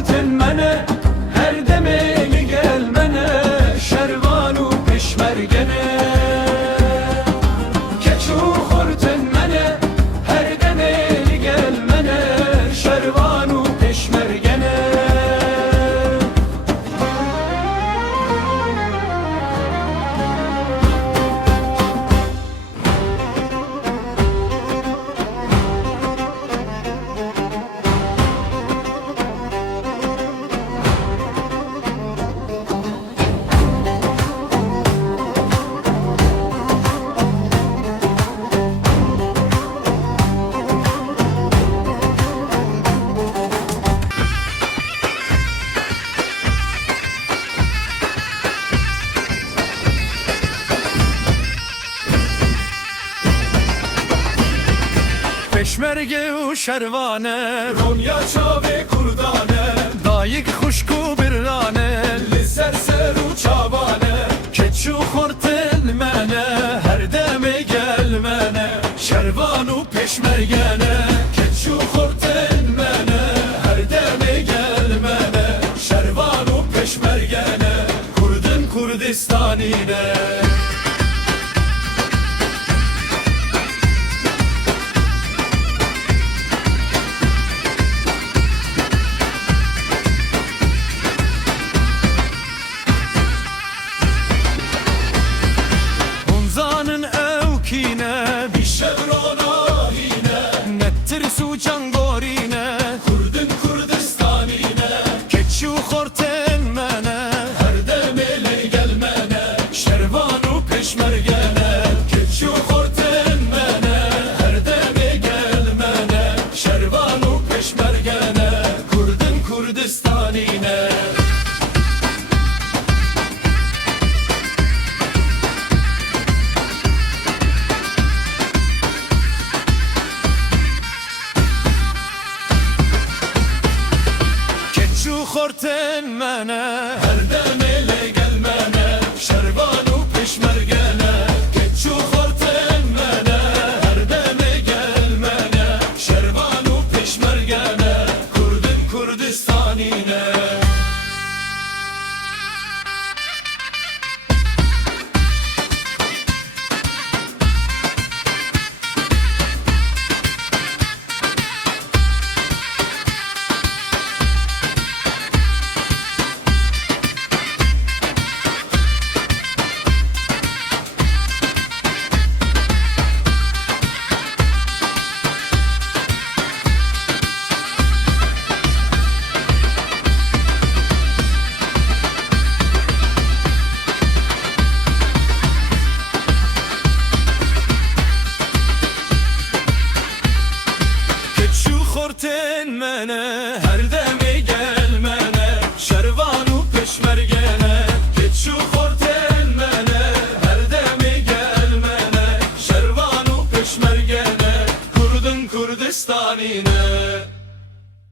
خورتن منه her demeli gelmene şervanu peşmergene keçu خورتن منه her demeli gelmene şervanu peşmergene Peşmerge u şervane Ronya çave kurdane dayık huşku bir rane li serseru çavane keçu hortel mene her deme gelmene şervanu peşmergene keçu خورتن منه her deme gelmene şervanu peşmergene Kurdun Kurdistanine Hunzanın evkine bir şevrona hine nettir su cangorine Kurdun Kurdistanine keçu hortel mene her demele gelmene şervanu peşmergene keçu خورتن منه her deme gelmene şervanu peşmergene Kurdun Kurdistanine keçu hortel mene her demele gelmene şervanu peşmergene keçu خورتن منه her deme gelmene şervanu peşmergene Kurdun Kurdistanine keçu hortel mene her